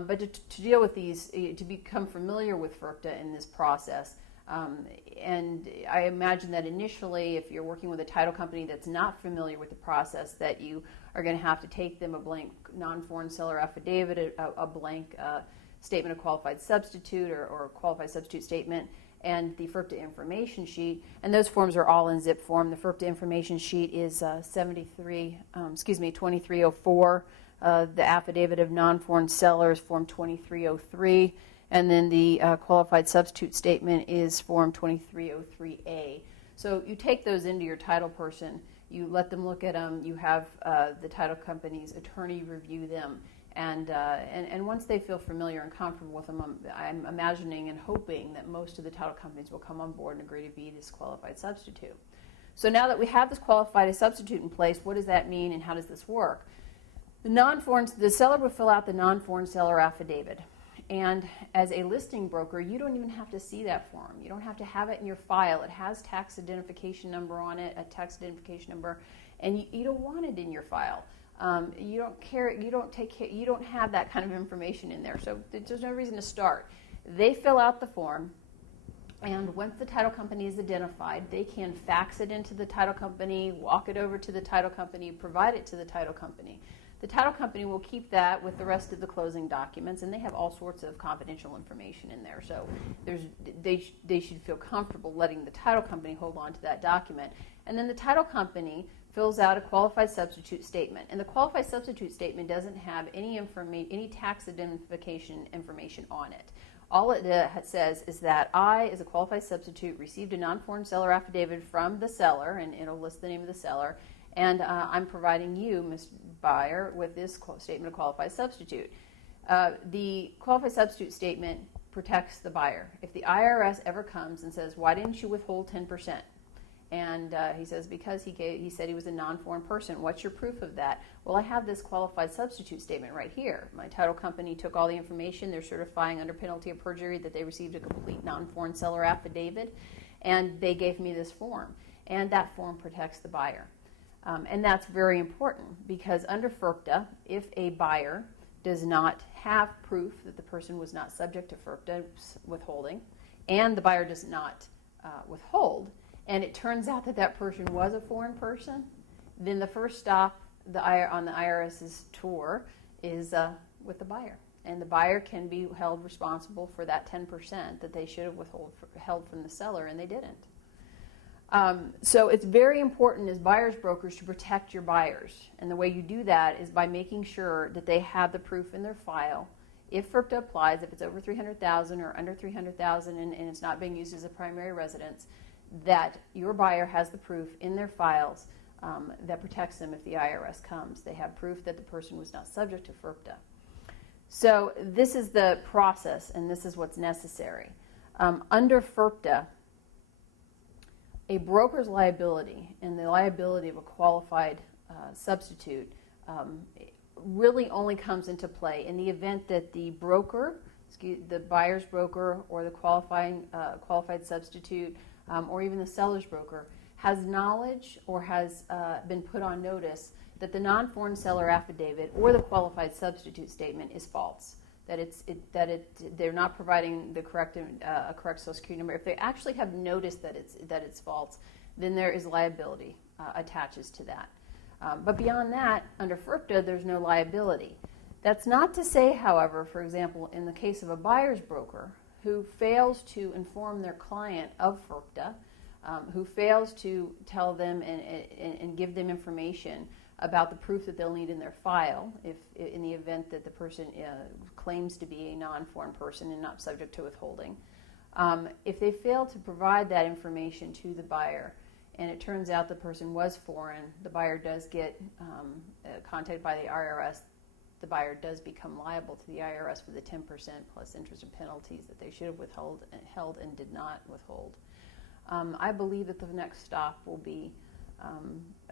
But to deal with these, to become familiar with FIRPTA in this process, and I imagine that initially, if you're working with a title company that's not familiar with the process, that you are going to have to take them a blank non-foreign seller affidavit, a blank statement of qualified substitute or qualified substitute statement, and the FIRPTA information sheet. And those forms are all in zip form. The FIRPTA information sheet is 2304. The affidavit of non-foreign sellers, form 2303. And then the qualified substitute statement is form 2303A. So you take those into your title person, you let them look at them, you have the title company's attorney review them, and once they feel familiar and comfortable with them, I'm imagining and hoping that most of the title companies will come on board and agree to be this qualified substitute. So now that we have this qualified substitute in place, what does that mean and how does this work? The seller will fill out the non-foreign seller affidavit. And as a listing broker, you don't even have to see that form. You don't have to have it in your file. It has tax identification number on it, a tax identification number, and you don't want it in your file. You don't care. You don't take care. You don't have that kind of information in there. So there's no reason to start. They fill out the form, and once the title company is identified, they can fax it into the title company, walk it over to the title company, provide it to the title company. The title company will keep that with the rest of the closing documents, and they have all sorts of confidential information in there. So they should feel comfortable letting the title company hold on to that document. And then the title company fills out a qualified substitute statement. And the qualified substitute statement doesn't have any tax identification information on it. All it says is that I, as a qualified substitute, received a non-foreign seller affidavit from the seller, and it'll list the name of the seller, and I'm providing you, Ms. Buyer, with this statement of qualified substitute. The qualified substitute statement protects the buyer. If the IRS ever comes and says, why didn't you withhold 10%? And he says, because he said he was a non-foreign person. What's your proof of that? Well, I have this qualified substitute statement right here. My title company took all the information. They're certifying under penalty of perjury that they received a complete non-foreign seller affidavit, and they gave me this form. And that form protects the buyer. And that's very important because under FIRPTA, if a buyer does not have proof that the person was not subject to FIRPTA withholding, and the buyer does not withhold, and it turns out that that person was a foreign person, then the first stop on the IRS's tour is with the buyer. And the buyer can be held responsible for that 10% that they should have held from the seller, and they didn't. So it's very important as buyer's brokers to protect your buyers. And the way you do that is by making sure that they have the proof in their file. If FIRPTA applies, if it's over $300,000 or under $300,000 and it's not being used as a primary residence, that your buyer has the proof in their files that protects them if the IRS comes. They have proof that the person was not subject to FIRPTA. So this is the process, and this is what's necessary. Under FIRPTA, a broker's liability and the liability of a qualified substitute really only comes into play in the event that the broker, the buyer's broker or the qualified substitute or even the seller's broker has knowledge or has been put on notice that the non-foreign seller affidavit or the qualified substitute statement is false. They're not providing the correct Social Security number. If they actually have noticed that it's false, then there is liability attaches to that. But beyond that, under FIRPTA, there's no liability. That's not to say, however, for example, in the case of a buyer's broker who fails to inform their client of FIRPTA, who fails to tell them and give them information about the proof that they'll need in their file if in the event that the person claims to be a non-foreign person and not subject to withholding. If they fail to provide that information to the buyer and it turns out the person was foreign, the buyer does get contacted by the IRS, the buyer does become liable to the IRS for the 10% plus interest and penalties that they should have held and did not withhold. I believe that the next stop will be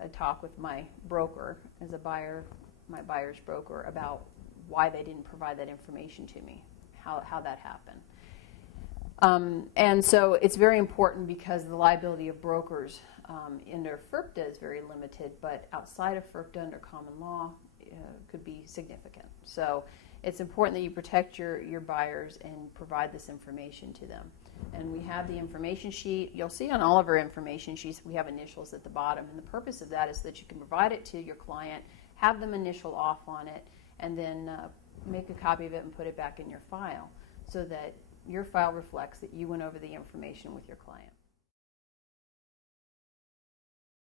a talk with my broker as a buyer, my buyer's broker, about why they didn't provide that information to me, how that happened. And so it's very important because the liability of brokers under FIRPTA is very limited, but outside of FIRPTA under common law could be significant. So it's important that you protect your buyers and provide this information to them. And we have the information sheet. You'll see on all of our information sheets we have initials at the bottom, and the purpose of that is that you can provide it to your client, have them initial off on it, and then make a copy of it and put it back in your file so that your file reflects that you went over the information with your client.